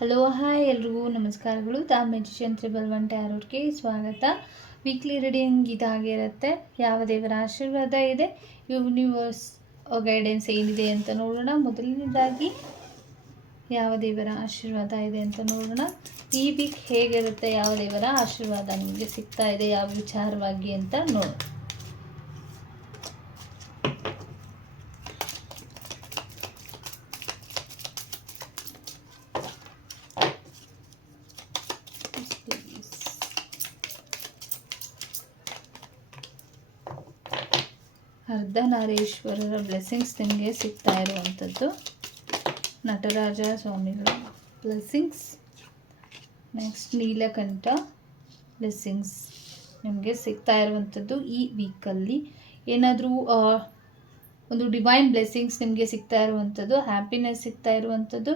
Hello hi ಎಲ್ರಿಗೂ ನಮಸ್ಕಾರಗಳು. The magician 111 ಟ್ಯಾರೋಟ್ಗೆ ಸ್ವಾಗತ. ವೀಕ್ಲಿ ರೀಡಿಂಗ್ ಇದಾಗಿರುತ್ತೆ. ಯಾವ ದೇವರ ಆಶೀರ್ವಾದ ಇದೆ, ಯೂನಿವರ್ಸ್ ಗೈಡೆನ್ಸ್ ಏನಿದೆ ಅಂತ ನೋಡೋಣ. ಮೊದಲನೇದಾಗಿ ಯಾವ ದೇವರ ಆಶೀರ್ವಾದ ಇದೆ ಅಂತ ನೋಡೋಣ. ಈ ವೀಕ್ ಹೇಗಿರುತ್ತೆ, ಯಾವ ದೇವರ ಆಶೀರ್ವಾದ ನಿಮಗೆ ಸಿಗ್ತಾ ಇದೆ, ಯಾವ ವಿಚಾರವಾಗಿ ಅಂತ ನೋಡೋಣ. ಅರ್ಧನಾರೀಶ್ವರರ ಬ್ಲೆಸ್ಸಿಂಗ್ಸ್ ನಿಮಗೆ ಸಿಗ್ತಾ ಇರುವಂಥದ್ದು. ನಟರಾಜ ಸ್ವಾಮಿಗಳ ಬ್ಲೆಸ್ಸಿಂಗ್ಸ್. ನೆಕ್ಸ್ಟ್ ನೀಲಕಂಠ ಬ್ಲೆಸ್ಸಿಂಗ್ಸ್ ನಿಮಗೆ ಸಿಗ್ತಾ ಇರುವಂಥದ್ದು. ಈ ವೀಕಲ್ಲಿ ಏನಾದರೂ ಒಂದು ಡಿವೈನ್ ಬ್ಲೆಸ್ಸಿಂಗ್ಸ್ ನಿಮಗೆ ಸಿಗ್ತಾ ಇರುವಂಥದ್ದು, ಹ್ಯಾಪಿನೆಸ್ ಸಿಗ್ತಾ ಇರುವಂಥದ್ದು,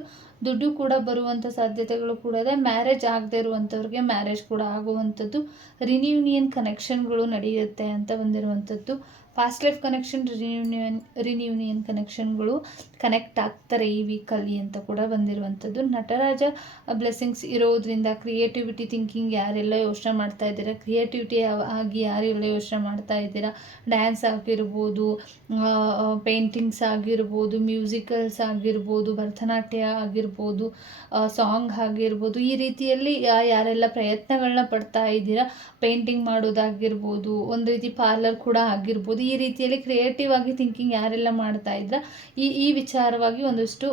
ದುಡ್ಡು ಕೂಡ ಬರುವಂಥ ಸಾಧ್ಯತೆಗಳು ಕೂಡ ಇದೆ. ಮ್ಯಾರೇಜ್ ಆಗದೆ ಇರುವಂಥವ್ರಿಗೆ ಮ್ಯಾರೇಜ್ ಕೂಡ ಆಗುವಂಥದ್ದು, ರಿನ್ಯೂನಿಯನ್ ಕನೆಕ್ಷನ್ಗಳು ನಡೆಯುತ್ತೆ ಅಂತ ಬಂದಿರುವಂಥದ್ದು. ಪಾಸ್ಟ್ ಲೈಫ್ ಕನೆಕ್ಷನ್, ರಿನ್ಯೂನಿಯನ್ ಕನೆಕ್ಷನ್ಗಳು ಕನೆಕ್ಟ್ ಆಗ್ತಾರೆ ಈ ವೀಕಲ್ಲಿ ಅಂತ ಕೂಡ ಬಂದಿರುವಂಥದ್ದು. ನಟರಾಜ ಬ್ಲೆಸ್ಸಿಂಗ್ಸ್ ಇರೋದ್ರಿಂದ ಕ್ರಿಯೇಟಿವಿಟಿ ಥಿಂಕಿಂಗ್ ಯಾರೆಲ್ಲ ಯೋಚನೆ ಮಾಡ್ತಾ ಇದ್ದೀರಾ, ಕ್ರಿಯೇಟಿವಿಟಿ ಆಗಿ ಯಾರೆಲ್ಲ ಯೋಚನೆ ಮಾಡ್ತಾ ಇದ್ದೀರಾ, ಡ್ಯಾನ್ಸ್ ಆಗಿರ್ಬೋದು, ಪೇಂಟಿಂಗ್ಸ್ ಆಗಿರ್ಬೋದು, ಮ್ಯೂಸಿಕಲ್ಸ್ ಆಗಿರ್ಬೋದು, ಭರತನಾಟ್ಯ ಆಗಿರ್ಬೋದು, ಸಾಂಗ್ ಆಗಿರ್ಬೋದು, ಈ ರೀತಿಯಲ್ಲಿ ಯಾರೆಲ್ಲ ಪ್ರಯತ್ನಗಳನ್ನ ಪಡ್ತಾ ಇದ್ದೀರಾ, ಪೇಂಟಿಂಗ್ ಮಾಡೋದಾಗಿರ್ಬೋದು, ಒಂದು ರೀತಿ ಪಾರ್ಲರ್ ಕೂಡ ಆಗಿರ್ಬೋದು, ಈ ರೀತಿಯಲ್ಲಿ ಕ್ರಿಯೇಟಿವ್ ಆಗಿ ಥಿಂಕಿಂಗ್ ಯಾರೆಲ್ಲ ಮಾಡ್ತಾ ಇದ್ರ ಈ ವಿಚಾರವಾಗಿ ಒಂದಷ್ಟು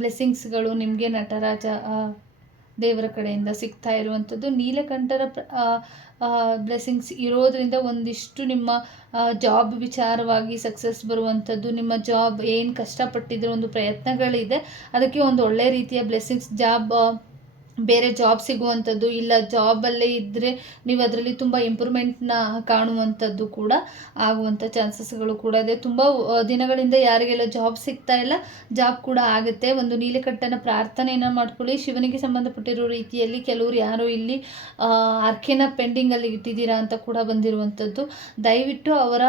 ಬ್ಲೆಸ್ಸಿಂಗ್ಸ್ಗಳು ನಿಮಗೆ ನಟರಾಜ ದೇವರ ಕಡೆಯಿಂದ ಸಿಗ್ತಾ ಇರುವಂಥದ್ದು. ನೀಲಕಂಠರ ಬ್ಲೆಸ್ಸಿಂಗ್ಸ್ ಇರೋದ್ರಿಂದ ಒಂದಿಷ್ಟು ನಿಮ್ಮ ಜಾಬ್ ವಿಚಾರವಾಗಿ ಸಕ್ಸಸ್ ಬರುವಂಥದ್ದು, ನಿಮ್ಮ ಜಾಬ್ ಏನು ಕಷ್ಟಪಟ್ಟಿದ್ರೆ ಒಂದು ಪ್ರಯತ್ನಗಳಿದೆ ಅದಕ್ಕೆ ಒಂದು ಒಳ್ಳೆ ರೀತಿಯ ಬ್ಲೆಸ್ಸಿಂಗ್ಸ್, ಬೇರೆ ಜಾಬ್ ಸಿಗುವಂಥದ್ದು, ಇಲ್ಲ ಜಾಬಲ್ಲೇ ಇದ್ದರೆ ನೀವು ಅದರಲ್ಲಿ ತುಂಬ ಇಂಪ್ರೂವ್ಮೆಂಟ್ನ ಕಾಣುವಂಥದ್ದು ಕೂಡ ಆಗುವಂಥ ಚಾನ್ಸಸ್ಗಳು ಕೂಡ ಇದೆ. ತುಂಬ ದಿನಗಳಿಂದ ಯಾರಿಗೆಲ್ಲ ಜಾಬ್ ಸಿಗ್ತಾ ಇಲ್ಲ, ಜಾಬ್ ಕೂಡ ಆಗುತ್ತೆ. ಒಂದು ನೀಲಕಂಠನ ಪ್ರಾರ್ಥನೆಯನ್ನು ಮಾಡ್ಕೊಳ್ಳಿ. ಶಿವನಿಗೆ ಸಂಬಂಧಪಟ್ಟಿರೋ ರೀತಿಯಲ್ಲಿ ಕೆಲವರು ಯಾರೋ ಇಲ್ಲಿ ಅರ್ಕೆನ ಪೆಂಡಿಂಗಲ್ಲಿ ಇಟ್ಟಿದ್ದೀರಾ ಅಂತ ಕೂಡ ಬಂದಿರುವಂಥದ್ದು. ದಯವಿಟ್ಟು ಅವರ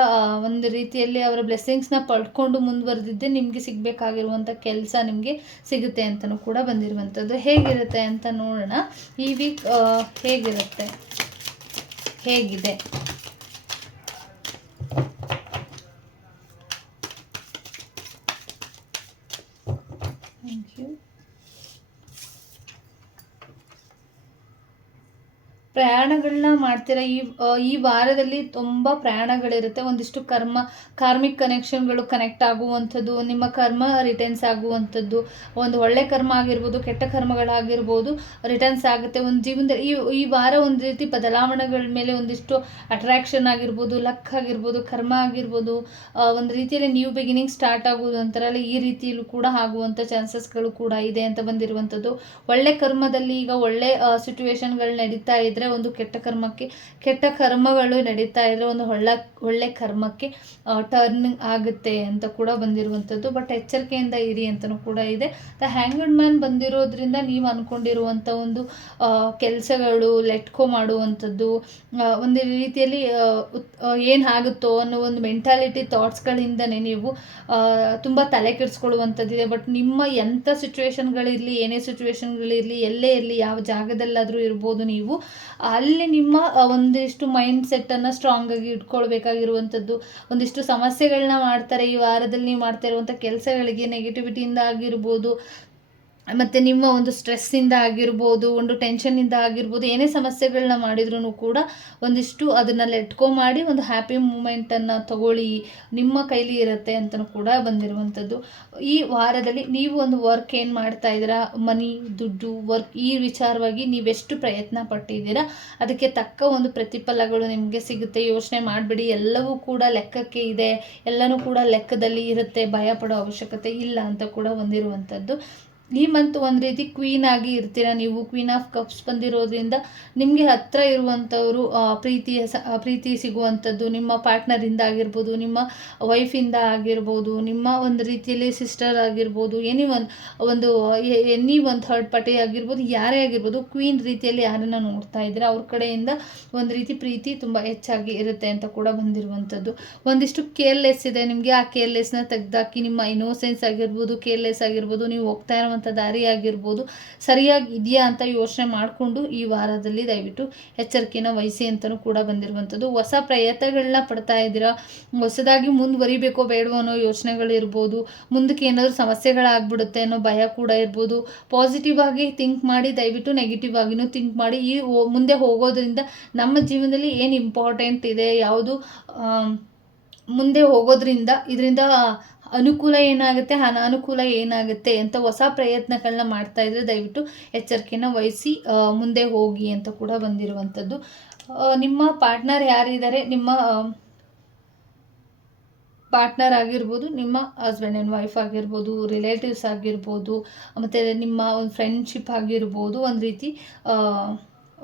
ಒಂದು ರೀತಿಯಲ್ಲಿ ಅವರ ಬ್ಲೆಸ್ಸಿಂಗ್ಸ್ನ ಪಡ್ಕೊಂಡು ಮುಂದುವರೆದಿದ್ದೆ ನಿಮಗೆ ಸಿಗಬೇಕಾಗಿರುವಂಥ ಕೆಲಸ ನಿಮಗೆ ಸಿಗುತ್ತೆ ಅಂತಲೂ ಕೂಡ ಬಂದಿರುವಂಥದ್ದು. ಹೇಗಿರುತ್ತೆ ಅಂತ ನೋಡೋಣ. ಈ ವೀಕ್ ಹೇಗಿರುತ್ತೆ, ಹೇಗಿದೆ. Thank you. ಪ್ರಯಾಣಗಳನ್ನ ಮಾಡ್ತೀರಾ ಈ ವಾರದಲ್ಲಿ ತುಂಬ ಪ್ರಯಾಣಗಳಿರುತ್ತೆ. ಒಂದಿಷ್ಟು ಕಾರ್ಮಿಕ್ ಕನೆಕ್ಷನ್ಗಳು ಕನೆಕ್ಟ್ ಆಗುವಂಥದ್ದು, ನಿಮ್ಮ ಕರ್ಮ ರಿಟರ್ನ್ಸ್ ಆಗುವಂಥದ್ದು, ಒಂದು ಒಳ್ಳೆ ಕರ್ಮ ಆಗಿರ್ಬೋದು, ಕೆಟ್ಟ ಕರ್ಮಗಳಾಗಿರ್ಬೋದು ರಿಟರ್ನ್ಸ್ ಆಗುತ್ತೆ. ಒಂದು ಜೀವನದಲ್ಲಿ ಈ ವಾರ ಒಂದು ರೀತಿ ಬದಲಾವಣೆಗಳ ಮೇಲೆ ಒಂದಿಷ್ಟು ಅಟ್ರಾಕ್ಷನ್ ಆಗಿರ್ಬೋದು, ಲಕ್ ಆಗಿರ್ಬೋದು, ಕರ್ಮ ಆಗಿರ್ಬೋದು, ಒಂದು ರೀತಿಯಲ್ಲಿ ನ್ಯೂ ಬಿಗಿನಿಂಗ್ ಸ್ಟಾರ್ಟ್ ಆಗುವುದು ಅಂತಾರಲ್ಲ, ಈ ರೀತಿಯಲ್ಲೂ ಕೂಡ ಆಗುವಂಥ ಚಾನ್ಸಸ್ಗಳು ಕೂಡ ಇದೆ ಅಂತ ಬಂದಿರುವಂಥದ್ದು. ಒಳ್ಳೆ ಕರ್ಮದಲ್ಲಿ ಈಗ ಒಳ್ಳೆ ಸಿಚುವೇಶನ್ಗಳು ನಡೀತಾ ಇದ್ರೆ, ಒಂದು ಕೆಟ್ಟ ಕರ್ಮಗಳು ನಡೀತಾ ಇದ್ರೆ ಒಂದು ಒಳ್ಳೆ ಕರ್ಮಕ್ಕೆ ಟರ್ನಿಂಗ್ ಆಗುತ್ತೆ ಅಂತ ಕೂಡ ಬಂದಿರುವಂಥದ್ದು. ಬಟ್ ಎಚ್ಚರಿಕೆಯಿಂದ ಇರಿ ಅಂತಲೂ ಕೂಡ ಇದೆ. ದ ಹ್ಯಾಂಗ್ಡ್ ಮ್ಯಾನ್ ಬಂದಿರೋದ್ರಿಂದ ನೀವು ಅಂದ್ಕೊಂಡಿರುವಂಥ ಒಂದು ಕೆಲಸಗಳು ಲೆಟ್ಕೋ ಮಾಡುವಂಥದ್ದು, ಒಂದು ರೀತಿಯಲ್ಲಿ ಏನಾಗುತ್ತೋ ಅನ್ನೋ ಒಂದು ಮೆಂಟಾಲಿಟಿ ಥಾಟ್ಸ್ಗಳಿಂದನೇ ನೀವು ತುಂಬ ತಲೆ ಕೆಡಿಸ್ಕೊಳ್ಳುವಂಥದ್ದಿದೆ. ಬಟ್ ನಿಮ್ಮ ಎಂಥ ಸಿಚುವೇಶನ್ಗಳಿರಲಿ, ಏನೇ ಸಿಚುವೇಶನ್ಗಳಿರಲಿ, ಎಲ್ಲೇ ಇರಲಿ, ಯಾವ ಜಾಗದಲ್ಲಾದರೂ ಇರ್ಬೋದು, ನೀವು ಅಲ್ಲಿ ನಿಮ್ಮ ಒಂದಿಷ್ಟು ಮೈಂಡ್ ಸೆಟ್ಟನ್ನು ಸ್ಟ್ರಾಂಗ್ ಆಗಿ ಇಟ್ಕೊಳ್ಬೇಕಾಗಿರುವಂಥದ್ದು. ಒಂದಿಷ್ಟು ಸಮಸ್ಯೆಗಳನ್ನ ಮಾಡ್ತಾರೆ ಈ ವಾರದಲ್ಲಿ. ನೀವು ಮಾಡ್ತಾ ಇರುವಂಥ ಕೆಲಸಗಳಿಗೆ ನೆಗೆಟಿವಿಟಿಯಿಂದ ಆಗಿರ್ಬೋದು, ಮತ್ತು ನಿಮ್ಮ ಒಂದು ಸ್ಟ್ರೆಸ್ಸಿಂದ ಆಗಿರ್ಬೋದು, ಒಂದು ಟೆನ್ಷನ್ನಿಂದ ಆಗಿರ್ಬೋದು, ಏನೇ ಸಮಸ್ಯೆಗಳನ್ನ ಮಾಡಿದ್ರೂ ಕೂಡ ಒಂದಿಷ್ಟು ಅದನ್ನು ಲೆಟ್ಕೋ ಮಾಡಿ ಒಂದು ಹ್ಯಾಪಿ ಮೂಮೆಂಟನ್ನು ತಗೊಳ್ಳಿ, ನಿಮ್ಮ ಕೈಲಿ ಇರುತ್ತೆ ಅಂತಲೂ ಕೂಡ ಬಂದಿರುವಂಥದ್ದು. ಈ ವಾರದಲ್ಲಿ ನೀವು ಒಂದು ವರ್ಕ್ ಏನು ಮಾಡ್ತಾ ಇದ್ದೀರಾ, ಮನಿ, ದುಡ್ಡು, ವರ್ಕ್, ಈ ವಿಚಾರವಾಗಿ ನೀವೆಷ್ಟು ಪ್ರಯತ್ನ ಪಟ್ಟಿದ್ದೀರಾ ಅದಕ್ಕೆ ತಕ್ಕ ಒಂದು ಪ್ರತಿಫಲಗಳು ನಿಮಗೆ ಸಿಗುತ್ತೆ. ಯೋಚನೆ ಮಾಡಬೇಡಿ, ಎಲ್ಲವೂ ಕೂಡ ಲೆಕ್ಕಕ್ಕೆ ಇದೆ, ಎಲ್ಲನೂ ಕೂಡ ಲೆಕ್ಕದಲ್ಲಿ ಇರುತ್ತೆ, ಭಯ ಪಡೋ ಅವಶ್ಯಕತೆ ಇಲ್ಲ ಅಂತ ಕೂಡ ಬಂದಿರುವಂಥದ್ದು. ಈ ಮಂತ್ ಒಂದು ರೀತಿ ಕ್ವೀನ್ ಆಗಿ ಇರ್ತೀರ ನೀವು. ಕ್ವೀನ್ ಆಫ್ ಕಪ್ಸ್ ಬಂದಿರೋದ್ರಿಂದ ನಿಮಗೆ ಹತ್ತಿರ ಇರುವಂಥವರು ಪ್ರೀತಿ ಸಿಗುವಂಥದ್ದು, ನಿಮ್ಮ ಪಾರ್ಟ್ನರಿಂದ ಆಗಿರ್ಬೋದು, ನಿಮ್ಮ ವೈಫಿಂದ ಆಗಿರ್ಬೋದು, ನಿಮ್ಮ ಒಂದು ರೀತಿಯಲ್ಲಿ ಸಿಸ್ಟರ್ ಆಗಿರ್ಬೋದು, ಎನಿ ಒಂದು ಥರ್ಡ್ ಪಾರ್ಟಿ ಆಗಿರ್ಬೋದು, ಯಾರೇ ಆಗಿರ್ಬೋದು, ಕ್ವೀನ್ ರೀತಿಯಲ್ಲಿ ಯಾರನ್ನ ನೋಡ್ತಾ ಇದ್ದೀರಾ ಅವ್ರ ಕಡೆಯಿಂದ ಒಂದು ರೀತಿ ಪ್ರೀತಿ ತುಂಬ ಹೆಚ್ಚಾಗಿ ಇರುತ್ತೆ ಅಂತ ಕೂಡ ಬಂದಿರುವಂಥದ್ದು. ಒಂದಿಷ್ಟು ಕೇರ್ಲೆಸ್ ಇದೆ ನಿಮಗೆ, ಆ ಕೇರ್ಲೆಸ್ನ ತೆಗೆದಾಕಿ ನಿಮ್ಮ ಇನ್ನೋಸೆನ್ಸ್ ಆಗಿರ್ಬೋದು, ಕೇರ್ಲೆಸ್ ಆಗಿರ್ಬೋದು, ನೀವು ಹೋಗ್ತಾ ಇರೋ ಮಾಡುವಂಥ ದಾರಿ ಆಗಿರ್ಬೋದು ಸರಿಯಾಗಿ ಇದೆಯಾ ಅಂತ ಯೋಚನೆ ಮಾಡಿಕೊಂಡು ಈ ವಾರದಲ್ಲಿ ದಯವಿಟ್ಟು ಎಚ್ಚರಿಕೆನ ವಹಿಸಿ ಅಂತಲೂ ಕೂಡ ಬಂದಿರುವಂಥದ್ದು. ಹೊಸ ಪ್ರಯತ್ನಗಳನ್ನ ಪಡ್ತಾ ಇದ್ದೀರಾ, ಹೊಸದಾಗಿ ಮುಂದುವರಿಬೇಕೋ ಬೇಡವೋ ಅನ್ನೋ ಯೋಚನೆಗಳಿರ್ಬೋದು, ಮುಂದಕ್ಕೆ ಏನಾದರೂ ಸಮಸ್ಯೆಗಳಾಗ್ಬಿಡುತ್ತೆ ಅನ್ನೋ ಭಯ ಕೂಡ ಇರ್ಬೋದು. ಪಾಸಿಟಿವ್ ಆಗಿ ಥಿಂಕ್ ಮಾಡಿ, ದಯವಿಟ್ಟು ನೆಗೆಟಿವ್ ಆಗಿನೂ ಥಿಂಕ್ ಮಾಡಿ. ಈ ಮುಂದೆ ಹೋಗೋದ್ರಿಂದ ನಮ್ಮ ಜೀವನದಲ್ಲಿ ಏನು ಇಂಪಾರ್ಟೆಂಟ್ ಇದೆ, ಯಾವುದು ಮುಂದೆ ಹೋಗೋದ್ರಿಂದ ಇದರಿಂದ ಅನುಕೂಲ ಏನಾಗುತ್ತೆ, ಅನಾನುಕೂಲ ಏನಾಗುತ್ತೆ ಅಂತ ಹೊಸ ಪ್ರಯತ್ನಗಳನ್ನ ಮಾಡ್ತಾ ಇದ್ರೆ ದಯವಿಟ್ಟು ಎಚ್ಚರಿಕೆನ ವಹಿಸಿ ಮುಂದೆ ಹೋಗಿ ಅಂತ ಕೂಡ ಬಂದಿರುವಂಥದ್ದು. ನಿಮ್ಮ ಪಾರ್ಟ್ನರ್ ಯಾರಿದ್ದಾರೆ, ನಿಮ್ಮ ಪಾರ್ಟ್ನರ್ ಆಗಿರ್ಬೋದು, ನಿಮ್ಮ ಹಸ್ಬೆಂಡ್ ಆ್ಯಂಡ್ ವೈಫ್ ಆಗಿರ್ಬೋದು, ರಿಲೇಟಿವ್ಸ್ ಆಗಿರ್ಬೋದು, ಮತ್ತು ನಿಮ್ಮ ಒಂದು ಫ್ರೆಂಡ್ಶಿಪ್ ಆಗಿರ್ಬೋದು, ಒಂದು ರೀತಿ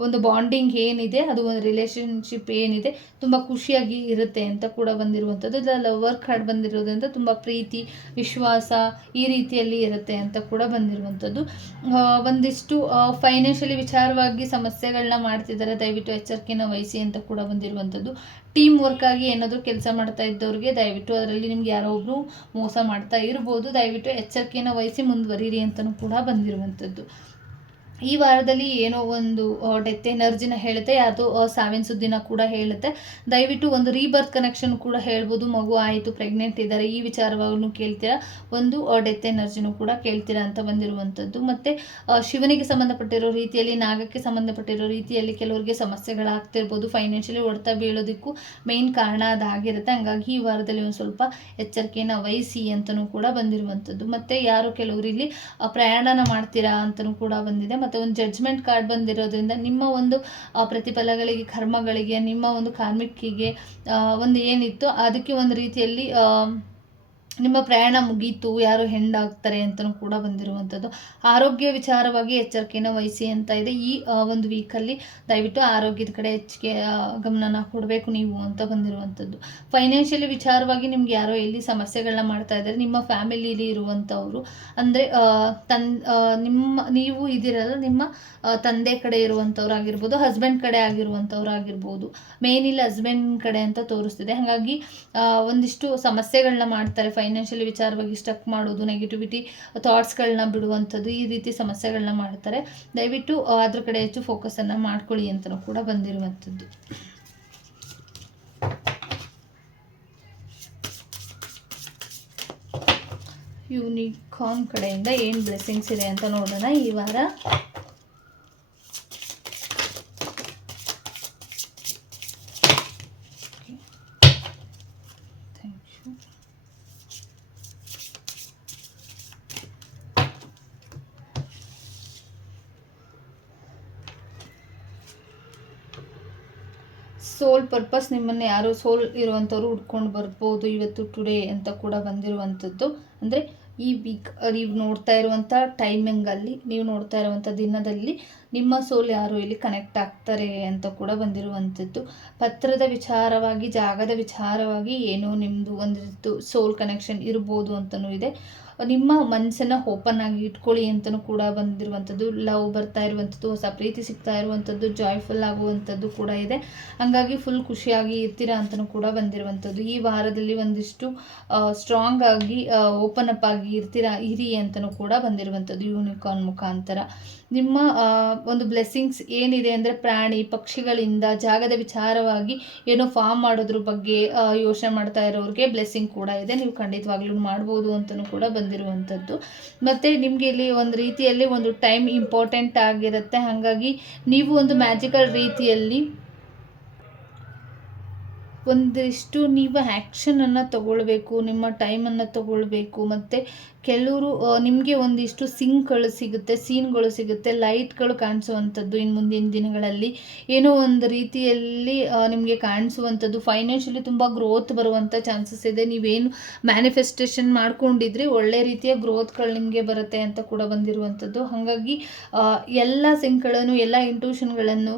ಒಂದು ಬಾಂಡಿಂಗ್ ಏನಿದೆ, ಅದು ಒಂದು ರಿಲೇಷನ್ಶಿಪ್ ಏನಿದೆ ತುಂಬ ಖುಷಿಯಾಗಿ ಇರುತ್ತೆ ಅಂತ ಕೂಡ ಬಂದಿರುವಂಥದ್ದು. ಲವರ್ ಕಾರ್ಡ್ ಬಂದಿರೋದ್ರಿಂದ ತುಂಬ ಪ್ರೀತಿ, ವಿಶ್ವಾಸ ಈ ರೀತಿಯಲ್ಲಿ ಇರುತ್ತೆ ಅಂತ ಕೂಡ ಬಂದಿರುವಂಥದ್ದು. ಒಂದಿಷ್ಟು ಫೈನಾನ್ಷಿಯಲಿ ವಿಚಾರವಾಗಿ ಸಮಸ್ಯೆಗಳನ್ನ ಮಾಡ್ತಿದ್ದಾರೆ, ದಯವಿಟ್ಟು ಎಚ್ಚರಿಕೆನ ವಹಿಸಿ ಅಂತ ಕೂಡ ಬಂದಿರುವಂಥದ್ದು. ಟೀಮ್ ವರ್ಕ್ ಆಗಿ ಏನಾದರೂ ಕೆಲಸ ಮಾಡ್ತಾ ಇದ್ದವ್ರಿಗೆ ದಯವಿಟ್ಟು ಅದರಲ್ಲಿ ನಿಮ್ಗೆ ಯಾರೋ ಒಬ್ಬರು ಮೋಸ ಮಾಡ್ತಾ ಇರ್ಬೋದು, ದಯವಿಟ್ಟು ಎಚ್ಚರಿಕೆನ ವಹಿಸಿ ಮುಂದುವರಿರಿ ಅಂತಲೂ ಕೂಡ ಬಂದಿರುವಂಥದ್ದು. ಈ ವಾರದಲ್ಲಿ ಏನೋ ಒಂದು ಡೆತ್ ಎನರ್ಜಿನ ಹೇಳುತ್ತೆ, ಅದು ಸಾವಿನ ಸುದ್ದಿನ ಕೂಡ ಹೇಳುತ್ತೆ. ದಯವಿಟ್ಟು ಒಂದು ರೀಬರ್ತ್ ಕನೆಕ್ಷನ್ ಕೂಡ ಹೇಳ್ಬೋದು. ಮಗು ಆಯಿತು, ಪ್ರೆಗ್ನೆಂಟ್ ಇದ್ದಾರೆ, ಈ ವಿಚಾರವನ್ನು ಕೇಳ್ತೀರಾ, ಒಂದು ಡೆತ್ ಎನರ್ಜಿನೂ ಕೂಡ ಕೇಳ್ತೀರಾ ಅಂತ ಬಂದಿರುವಂಥದ್ದು. ಮತ್ತು ಶಿವನಿಗೆ ಸಂಬಂಧಪಟ್ಟಿರೋ ರೀತಿಯಲ್ಲಿ, ನಾಗಕ್ಕೆ ಸಂಬಂಧಪಟ್ಟಿರೋ ರೀತಿಯಲ್ಲಿ ಕೆಲವರಿಗೆ ಸಮಸ್ಯೆಗಳಾಗ್ತಿರ್ಬೋದು. ಫೈನಾನ್ಷಿಯಲಿ ಹೊಡೆತ ಬೀಳೋದಕ್ಕೂ ಮೇನ್ ಕಾರಣ ಅದಾಗಿರುತ್ತೆ. ಹಂಗಾಗಿ ಈ ವಾರದಲ್ಲಿ ಒಂದು ಸ್ವಲ್ಪ ಎಚ್ಚರಿಕೆಯನ್ನು ವಹಿಸಿ ಅಂತಲೂ ಕೂಡ ಬಂದಿರುವಂಥದ್ದು. ಮತ್ತು ಯಾರು ಕೆಲವರು ಇಲ್ಲಿ ಪ್ರಯಾಣನ ಮಾಡ್ತೀರಾ ಅಂತಲೂ ಕೂಡ ಬಂದಿದೆ. ಮತ್ತು ಒಂದು ಜಡ್ಜ್ಮೆಂಟ್ ಕಾರ್ಡ್ ಬಂದಿರೋದ್ರಿಂದ ನಿಮ್ಮ ಒಂದು ಪ್ರತಿಫಲಗಳಿಗೆ, ಕರ್ಮಗಳಿಗೆ, ನಿಮ್ಮ ಒಂದು ಕಾರ್ಮಿಕಿಗೆ ಒಂದು ಏನಿತ್ತು ಅದಕ್ಕೆ ಒಂದು ರೀತಿಯಲ್ಲಿ ನಿಮ್ಮ ಪ್ರಯಾಣ ಮುಗೀತು, ಯಾರು ಹೆಂಡಾಗ್ತಾರೆ ಅಂತಲೂ ಕೂಡ ಬಂದಿರುವಂಥದ್ದು. ಆರೋಗ್ಯ ವಿಚಾರವಾಗಿ ಎಚ್ಚರಿಕೆಯನ್ನು ವಹಿಸಿ ಅಂತ ಇದೆ. ಈ ಒಂದು ವೀಕಲ್ಲಿ ದಯವಿಟ್ಟು ಆರೋಗ್ಯದ ಕಡೆ ಹೆಚ್ಚಿಗೆ ಗಮನನ ಕೊಡಬೇಕು ನೀವು ಅಂತ ಬಂದಿರುವಂಥದ್ದು. ಫೈನಾನ್ಷಿಯಲಿ ವಿಚಾರವಾಗಿ ನಿಮ್ಗೆ ಯಾರೋ ಎಲ್ಲಿ ಸಮಸ್ಯೆಗಳನ್ನ ಮಾಡ್ತಾ ಇದ್ದಾರೆ, ನಿಮ್ಮ ಫ್ಯಾಮಿಲಿಲಿ ಇರುವಂಥವ್ರು, ಅಂದರೆ ನೀವು ಇದಿರಲ್ಲ, ನಿಮ್ಮ ತಂದೆ ಕಡೆ ಇರುವಂಥವ್ರು ಆಗಿರ್ಬೋದು, ಹಸ್ಬೆಂಡ್ ಕಡೆ ಆಗಿರುವಂಥವ್ರು ಆಗಿರ್ಬೋದು. ಮೇನ್ ಇಲ್ಲಿ ಹಸ್ಬೆಂಡ್ ಕಡೆ ಅಂತ ತೋರಿಸ್ತಿದೆ. ಹಾಗಾಗಿ ಒಂದಿಷ್ಟು ಸಮಸ್ಯೆಗಳನ್ನ ಮಾಡ್ತಾರೆ. ಫೈನಾನ್ಷಿಯಲಿ ವಿಚಾರವಾಗಿ ಸ್ಟಕ್ ಮಾಡೋದು, ನೆಗೆಟಿವಿಟಿ ಥಾಟ್ಸ್ಗಳನ್ನ ಬಿಡುವಂಥದ್ದು, ಈ ರೀತಿ ಸಮಸ್ಯೆಗಳನ್ನ ಮಾಡ್ತಾರೆ. ದಯವಿಟ್ಟು ಅದ್ರ ಕಡೆ ಹೆಚ್ಚು ಫೋಕಸನ್ನು ಮಾಡ್ಕೊಳ್ಳಿ ಅಂತಲೂ ಕೂಡ ಬಂದಿರುವಂಥದ್ದು. ಯೂನಿಕಾರ್ನ್ ಕಡೆಯಿಂದ ಏನು ಬ್ಲೆಸ್ಸಿಂಗ್ಸ್ ಇದೆ ಅಂತ ನೋಡೋಣ ಈ ವಾರ. ಸೋಲ್ ಪರ್ಪಸ್, ನಿಮ್ಮನ್ನು ಯಾರೋ ಸೋಲ್ ಇರುವಂಥವ್ರು ಹುಡ್ಕೊಂಡು ಬರ್ಬೋದು ಇವತ್ತು, ಟುಡೇ ಅಂತ ಕೂಡ ಬಂದಿರುವಂಥದ್ದು. ಅಂದರೆ ಈ ವೀಕ್ ನೀವು ನೋಡ್ತಾ ಇರುವಂಥ ಟೈಮಿಂಗಲ್ಲಿ, ನೀವು ನೋಡ್ತಾ ಇರುವಂಥ ದಿನದಲ್ಲಿ ನಿಮ್ಮ ಸೋಲ್ ಯಾರು ಇಲ್ಲಿ ಕನೆಕ್ಟ್ ಆಗ್ತಾರೆ ಅಂತ ಕೂಡ ಬಂದಿರುವಂಥದ್ದು. ಪತ್ರದ ವಿಚಾರವಾಗಿ, ಜಾಗದ ವಿಚಾರವಾಗಿ ಏನೋ ನಿಮ್ಮದು ಒಂದು ಸೋಲ್ ಕನೆಕ್ಷನ್ ಇರ್ಬೋದು ಅಂತಲೂ ಇದೆ. ನಿಮ್ಮ ಮನಸ್ಸನ್ನು ಓಪನ್ ಆಗಿ ಇಟ್ಕೊಳ್ಳಿ ಅಂತಲೂ ಕೂಡ ಬಂದಿರುವಂಥದ್ದು. ಲವ್ ಬರ್ತಾ ಇರುವಂಥದ್ದು, ಹೊಸ ಪ್ರೀತಿ ಸಿಗ್ತಾ ಇರುವಂಥದ್ದು, ಜಾಯ್ಫುಲ್ ಆಗುವಂಥದ್ದು ಕೂಡ ಇದೆ. ಹಾಗಾಗಿ ಫುಲ್ ಖುಷಿಯಾಗಿ ಇರ್ತೀರಾ ಅಂತಲೂ ಕೂಡ ಬಂದಿರುವಂಥದ್ದು. ಈ ವಾರದಲ್ಲಿ ಒಂದಿಷ್ಟು ಸ್ಟ್ರಾಂಗ್ ಆಗಿ ಓಪನ್ ಅಪ್ ಆಗಿ ಇರಿ ಅಂತಲೂ ಕೂಡ ಬಂದಿರುವಂಥದ್ದು ಯೂನಿಕಾರ್ನ್ ಮುಖಾಂತರ. ನಿಮ್ಮ ಒಂದು ಬ್ಲೆಸ್ಸಿಂಗ್ಸ್ ಏನಿದೆ ಅಂದರೆ ಪ್ರಾಣಿ ಪಕ್ಷಿಗಳಿಂದ, ಜಾಗದ ವಿಚಾರವಾಗಿ ಏನೋ ಫಾರ್ಮ್ ಮಾಡೋದ್ರ ಬಗ್ಗೆ ಯೋಚನೆ ಮಾಡ್ತಾ ಇರೋರಿಗೆ ಬ್ಲೆಸ್ಸಿಂಗ್ ಕೂಡ ಇದೆ. ನೀವು ಖಂಡಿತವಾಗ್ಲೂ ಮಾಡ್ಬೋದು ಅಂತಲೂ ಕೂಡ ಬಂದಿರುವಂಥದ್ದು. ಮತ್ತು ನಿಮಗೆ ಇಲ್ಲಿ ಒಂದು ರೀತಿಯಲ್ಲಿ ಒಂದು ಟೈಮ್ ಇಂಪಾರ್ಟೆಂಟ್ ಆಗಿರುತ್ತೆ. ಹಾಗಾಗಿ ನೀವು ಒಂದು ಮ್ಯಾಜಿಕಲ್ ರೀತಿಯಲ್ಲಿ ಒಂದಿಷ್ಟು ನೀವು ಆ್ಯಕ್ಷನನ್ನು ತಗೊಳ್ಬೇಕು, ನಿಮ್ಮ ಟೈಮನ್ನು ತಗೊಳ್ಬೇಕು. ಮತ್ತು ಕೆಲವರು ನಿಮಗೆ ಒಂದಿಷ್ಟು ಸಿಂಕ್ಗಳು ಸಿಗುತ್ತೆ, ಸೀನ್ಗಳು ಸಿಗುತ್ತೆ, ಲೈಟ್ಗಳು ಕಾಣಿಸುವಂಥದ್ದು. ಇನ್ನು ಮುಂದಿನ ದಿನಗಳಲ್ಲಿ ಏನೋ ಒಂದು ರೀತಿಯಲ್ಲಿ ನಿಮಗೆ ಕಾಣಿಸುವಂಥದ್ದು. ಫೈನಾನ್ಷಿಯಲಿ ತುಂಬ ಗ್ರೋತ್ ಬರುವಂಥ ಚಾನ್ಸಸ್ ಇದೆ. ನೀವೇನು ಮ್ಯಾನಿಫೆಸ್ಟೇಷನ್ ಮಾಡ್ಕೊಂಡಿದ್ರಿ ಒಳ್ಳೆ ರೀತಿಯ ಗ್ರೋತ್ಗಳು ನಿಮಗೆ ಬರುತ್ತೆ ಅಂತ ಕೂಡ ಬಂದಿರುವಂಥದ್ದು. ಹಾಗಾಗಿ ಎಲ್ಲ ಸಿಂಕ್ಗಳನ್ನು, ಎಲ್ಲ ಇಂಟ್ಯೂಷನ್ಗಳನ್ನು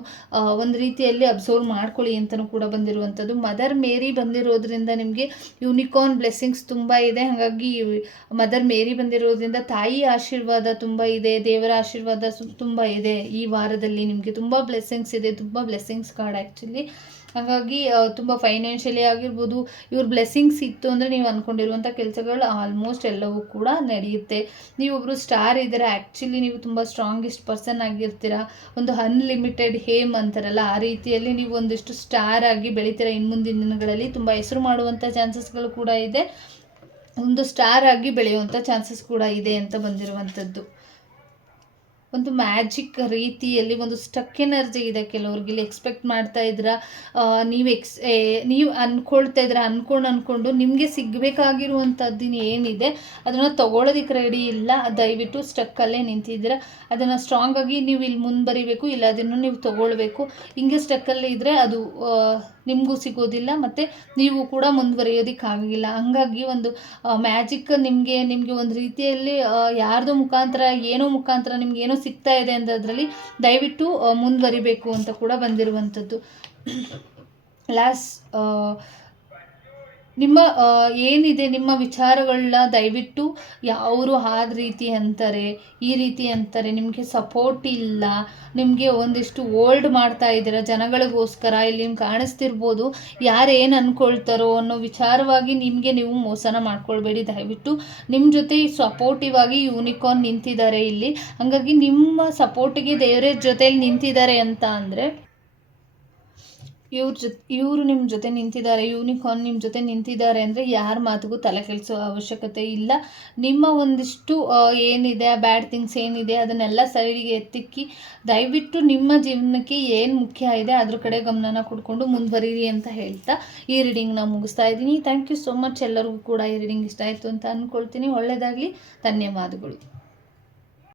ಒಂದು ರೀತಿಯಲ್ಲಿ ಅಬ್ಸರ್ವ್ ಮಾಡ್ಕೊಳ್ಳಿ ಅಂತಲೂ ಕೂಡ ಬಂದಿರುವಂಥದ್ದು. ಮದರ್ ಮೇರಿ ಬಂದಿರೋದ್ರಿಂದ ನಿಮಗೆ ಯೂನಿಕಾರ್ನ್ ಬ್ಲೆಸ್ಸಿಂಗ್ಸ್ ತುಂಬ ಇದೆ. ಹಾಗಾಗಿ ಮದರ್ ಮೇರಿ ಬಂದಿರೋದ್ರಿಂದ ತಾಯಿ ಆಶೀರ್ವಾದ ತುಂಬ ಇದೆ, ದೇವರ ಆಶೀರ್ವಾದ ತುಂಬ ಇದೆ. ಈ ವಾರದಲ್ಲಿ ನಿಮಗೆ ತುಂಬ ಬ್ಲೆಸ್ಸಿಂಗ್ಸ್ ಇದೆ, ತುಂಬ ಬ್ಲೆಸ್ಸಿಂಗ್ಸ್ ಕಾರ್ಡ್ ಆ್ಯಕ್ಚುಲಿ. ಹಾಗಾಗಿ ತುಂಬ ಫೈನಾನ್ಷಿಯಲಿ ಆಗಿರ್ಬೋದು, ಇವ್ರ ಬ್ಲೆಸ್ಸಿಂಗ್ಸ್ ಇತ್ತು ಅಂದರೆ ನೀವು ಅಂದ್ಕೊಂಡಿರುವಂಥ ಕೆಲಸಗಳು ಆಲ್ಮೋಸ್ಟ್ ಎಲ್ಲವೂ ಕೂಡ ನಡೆಯುತ್ತೆ. ನೀವೊಬ್ಬರು ಸ್ಟಾರ್ ಇದ್ದೀರಾ, ಆ್ಯಕ್ಚುಲಿ ನೀವು ತುಂಬ ಸ್ಟ್ರಾಂಗೆಸ್ಟ್ ಪರ್ಸನ್ ಆಗಿರ್ತೀರ. ಒಂದು ಅನ್ಲಿಮಿಟೆಡ್ ಹೇಮ್ ಅಂತಾರಲ್ಲ, ಆ ರೀತಿಯಲ್ಲಿ ನೀವು ಒಂದಿಷ್ಟು ಸ್ಟಾರ್ ಆಗಿ ಬೆಳಿತೀರ. ಇನ್ನು ಮುಂದಿನ ದಿನಗಳಲ್ಲಿ ತುಂಬ ಹೆಸರು ಮಾಡುವಂಥ ಚಾನ್ಸಸ್ಗಳು ಕೂಡ ಇದೆ, ಒಂದು ಸ್ಟಾರ್ ಆಗಿ ಬೆಳೆಯುವಂಥ ಚಾನ್ಸಸ್ ಕೂಡ ಇದೆ ಅಂತ ಬಂದಿರುವಂಥದ್ದು. ಒಂದು ಮ್ಯಾಜಿಕ್ ರೀತಿಯಲ್ಲಿ ಒಂದು ಸ್ಟಕ್ ಎನರ್ಜಿ ಇದೆ ಕೆಲವ್ರಿಗೆ. ಇಲ್ಲಿ ಎಕ್ಸ್ಪೆಕ್ಟ್ ಮಾಡ್ತಾ ಇದ್ದೀರಾ, ನೀವು ಅಂದ್ಕೊಂಡು ನಿಮಗೆ ಸಿಗಬೇಕಾಗಿರುವಂಥದ್ದು ಏನಿದೆ ಅದನ್ನು ತೊಗೊಳೋದಕ್ಕೆ ರೆಡಿ ಇಲ್ಲ, ದಯವಿಟ್ಟು ಸ್ಟಕ್ಕಲ್ಲೇ ನಿಂತಿದ್ದೀರಾ. ಅದನ್ನು ಸ್ಟ್ರಾಂಗಾಗಿ ನೀವು ಇಲ್ಲಿ ಮುಂದುವರಿಬೇಕು, ಇಲ್ಲ ಅದನ್ನು ನೀವು ತೊಗೊಳ್ಬೇಕು. ಹಿಂಗೆ ಸ್ಟಕ್ಕಲ್ಲಿ ಇದ್ದರೆ ಅದು ನಿಮಗೂ ಸಿಗೋದಿಲ್ಲ ಮತ್ತು ನೀವು ಕೂಡ ಮುಂದುವರಿಯೋದಕ್ಕಾಗಿಲ್ಲ. ಹಂಗಾಗಿ ಒಂದು ಮ್ಯಾಜಿಕ್ ನಿಮಗೆ ಒಂದು ರೀತಿಯಲ್ಲಿ ಯಾರ್ದೋ ಮುಖಾಂತರ ಏನೋ ಮುಖಾಂತರ ನಿಮ್ಗೆ ಏನೋ ಸಿಗ್ತಾ ಇದೆ ಅನ್ನೋದ್ರಲ್ಲಿ ದಯವಿಟ್ಟು ಮುಂದುವರಿಬೇಕು ಅಂತ ಕೂಡ ಬಂದಿರುವಂಥದ್ದು. ನಿಮ್ಮ ಏನಿದೆ ನಿಮ್ಮ ವಿಚಾರಗಳನ್ನ ದಯವಿಟ್ಟು ಅವರು ರೀತಿ ಅಂತಾರೆ, ಈ ರೀತಿ ಅಂತಾರೆ, ನಿಮಗೆ ಸಪೋರ್ಟ್ ಇಲ್ಲ, ನಿಮಗೆ ಒಂದಿಷ್ಟು ಓಲ್ಡ್ ಮಾಡ್ತಾ ಇದ್ದೀರ ಜನಗಳಿಗೋಸ್ಕರ. ಇಲ್ಲಿ ನಿಮ್ಗೆ ಕಾಣಿಸ್ತಿರ್ಬೋದು ಯಾರು ಏನು ಅಂದ್ಕೊಳ್ತಾರೋ ಅನ್ನೋ ವಿಚಾರವಾಗಿ ನಿಮಗೆ ನೀವು ಮೋಸನ ಮಾಡ್ಕೊಳ್ಬೇಡಿ. ದಯವಿಟ್ಟು ನಿಮ್ಮ ಜೊತೆ ಸಪೋರ್ಟಿವ್ ಆಗಿ ಯೂನಿಕಾರ್ನ್ ನಿಂತಿದ್ದಾರೆ ಇಲ್ಲಿ. ಹಾಗಾಗಿ ನಿಮ್ಮ ಸಪೋರ್ಟಿಗೆ ದೇವರ ಜೊತೆಲಿ ನಿಂತಿದ್ದಾರೆ ಅಂತ ಅಂದರೆ ಇವರು ನಿಮ್ಮ ಜೊತೆ ನಿಂತಿದ್ದಾರೆ, ಯೂನಿಕಾರ್ನ್ ನಿಮ್ಮ ಜೊತೆ ನಿಂತಿದ್ದಾರೆ ಅಂದರೆ ಯಾರ ಮಾತಿಗೂ ತಲೆ ಕೆಡಿಸೋ ಅವಶ್ಯಕತೆ ಇಲ್ಲ. ನಿಮ್ಮ ಒಂದಿಷ್ಟು ಏನಿದೆ ಬ್ಯಾಡ್ ಥಿಂಗ್ಸ್ ಏನಿದೆ ಅದನ್ನೆಲ್ಲ ಸೈಡಿಗೆ ಎತ್ತಿಕ್ಕಿ ದಯವಿಟ್ಟು ನಿಮ್ಮ ಜೀವನಕ್ಕೆ ಏನು ಮುಖ್ಯ ಇದೆ ಅದ್ರ ಕಡೆ ಗಮನನ ಕೊಡ್ಕೊಂಡು ಮುಂದುವರಿರಿ ಅಂತ ಹೇಳ್ತಾ ಈ ರೀಡಿಂಗ್ನ ಮುಗಿಸ್ತಾ ಇದ್ದೀನಿ. Thank you so much. ಎಲ್ಲರಿಗೂ ಕೂಡ ಈ ರೀಡಿಂಗ್ ಇಷ್ಟ ಆಯಿತು ಅಂತ ಅಂದ್ಕೊಳ್ತೀನಿ. ಒಳ್ಳೆಯದಾಗಲಿ. ಧನ್ಯವಾದಗಳು.